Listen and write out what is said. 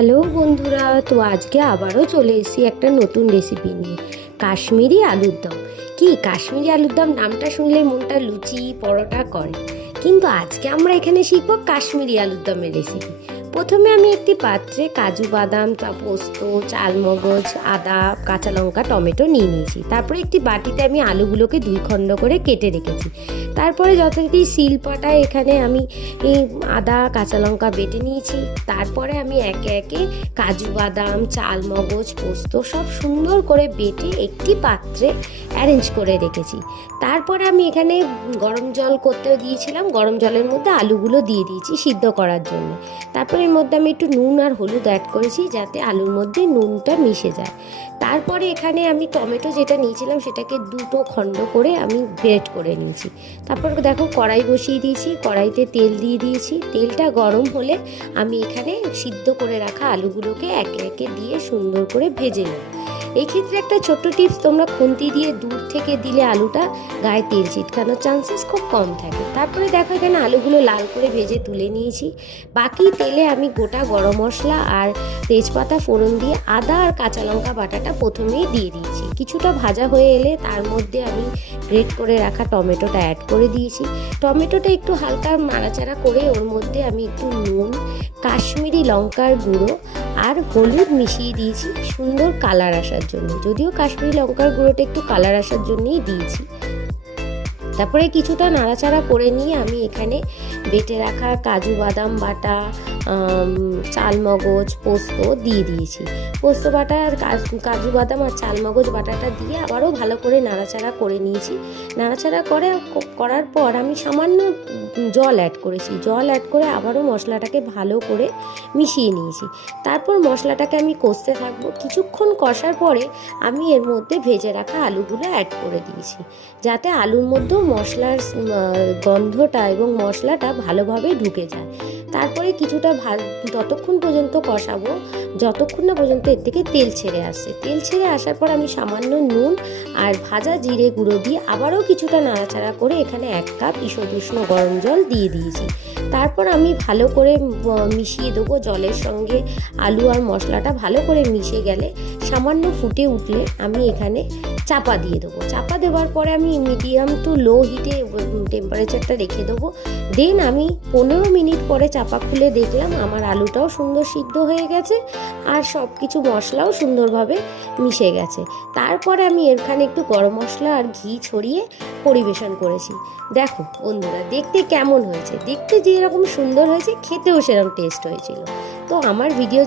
Hello বন্ধুরা, তো আজকে আবারও চলে এসেছি একটা নতুন রেসিপি নিয়ে। কাশ্মীরি আলুর দম। কি কাশ্মীরি আলুর দম নামটা শুনলে মনটা লুচি পরোটা করে, কিন্তু আজকে আমরা এখানে শিখব কাশ্মীরি আলুর দমের রেসিপি। প্রথমে আমি একটি পাত্রে কাজু বাদাম, পোস্ত, চালমগজ, আদা, কাঁচা লঙ্কা, টমেটো নিয়ে নিয়েছি। তারপরে একটি বাটিতে আমি আলুগুলোকে 2 খণ্ড করে কেটে রেখেছি। তারপরে যথারীতি শিলপাটায় এখানে আমি আদা কাঁচা লঙ্কা বেটে নিয়েছি। তারপরে আমি একে একে কাজু বাদাম, চালমগজ, পোস্ত সব সুন্দর করে বেটে একটি পাত্রে অ্যারেঞ্জ করে রেখেছি। তারপরে আমি এখানে গরম জল করতেও দিয়েছিলাম, গরম জলের মধ্যে আলুগুলো দিয়ে দিয়েছি সিদ্ধ করার জন্য। তারপরে এর মধ্যে আমি একটু নুন আর হলুদ অ্যাড করেছি যাতে আলুর মধ্যে নুনটা মিশে যায়। তারপরে এখানে আমি টমেটো যেটা নিয়েছিলাম সেটাকে 2 খণ্ড করে আমি গ্রেট করে নিয়েছি। তারপর দেখো কড়াই বসিয়ে দিয়েছি, কড়াইতে তেল দিয়ে দিয়েছি। তেলটা গরম হলে আমি এখানে সিদ্ধ করে রাখা আলুগুলোকে একে একে দিয়ে সুন্দর করে ভেজে নেব। এই ক্ষেত্রে একটা ছোট্ট টিপস, তোমরা খুন্তি দিয়ে দূর থেকে দিলে আলুটা গায়ে তেল ছিটকানোর চান্সেস খুব কম থাকে। তারপরে দেখো এখানে আলুগুলো লাল করে ভেজে তুলে নিয়েছি। বাকি তেলে আমি গোটা গরম মশলা আর তেজপাতা ফোড়ন দিয়ে আদা আর কাঁচা লঙ্কা বাটাটা প্রথমেই দিয়ে দিয়েছি। কিছুটা ভাজা হয়ে এলে তার মধ্যে আমি গ্রেট করে রাখা টমেটোটা অ্যাড করে দিয়েছি। টমেটোটা একটু হালকা নাড়াচাড়া করে ওর মধ্যে আমি একটু নুন, কাশ্মীরি লঙ্কার গুঁড়ো আর হলুদ মিশিয়ে দিয়েছি সুন্দর কালার আসার জন্য। যদিও কাশ্মীরি লঙ্কার গুঁড়োটা একটু কালার আসার জন্যই দিয়েছি। তারপরে কিছুটা নাড়াচাড়া করে নিয়ে আমি এখানে বেটে রাখা কাজু বাদাম বাটা, চালমগজ, পোস্ত দিয়ে দিয়েছি। পোস্ত বাটা আর কাজু বাদাম আর চালমগজ বাটাটা দিয়ে আবারও ভালো করে নাড়াচাড়া করে নিয়েছি। নাড়াচাড়া করার পর আমি সামান্য জল অ্যাড করেছি। জল অ্যাড করে আবারও মশলাটাকে ভালো করে মিশিয়ে নিয়েছি। তারপর মশলাটাকে আমি কষতে থাকবো। কিছুক্ষণ কষার পরে আমি এর মধ্যে ভেজে রাখা আলুগুলো অ্যাড করে দিয়েছি, যাতে আলুর মধ্যেও মশলার গন্ধটা এবং মশলাটা ভালোভাবে ঢুকে যায়। তারপরে কিছুটা ততক্ষণ পর্যন্ত কষাবো যতক্ষণ না পর্যন্ত এর থেকে তেল ছেড়ে আসে। তেল ছেড়ে আসার পর আমি সামান্য নুন আর ভাজা জিরে গুঁড়ো দিয়ে আবারও কিছুটা নাড়াচাড়া করে এখানে 1 কাপ ঈষৎ উষ্ণ গরম জল দিয়ে দিয়েছি। তারপর আমি ভালো করে মিশিয়ে দেবো জলের সঙ্গে। আলু আর মশলাটা ভালো করে মিশে গেলে সামান্য ফুটে উঠলে আমি এখানে চাপা দিয়ে দেবো। চাপা দেওয়ার পরে আমি মিডিয়াম টু লো হিটে টেম্পারেচারটা রেখে দেবো। দেন আমি 15 মিনিট পরে চাপা খুলে দেখলাম আমার আলুটাও সুন্দর সিদ্ধ হয়ে গেছে আর সব কিছু মশলাও সুন্দরভাবে মিশে গেছে। তারপরে আমি এখানে একটু গরম মশলা আর ঘি ছড়িয়ে পরিবেশন করেছি। দেখো বন্ধুরা, দেখতে কেমন হয়েছে, দেখতে যেরকম সুন্দর হয়েছে খেতেও সেরকম টেস্ট হয়েছিল। তো আমার ভিডিও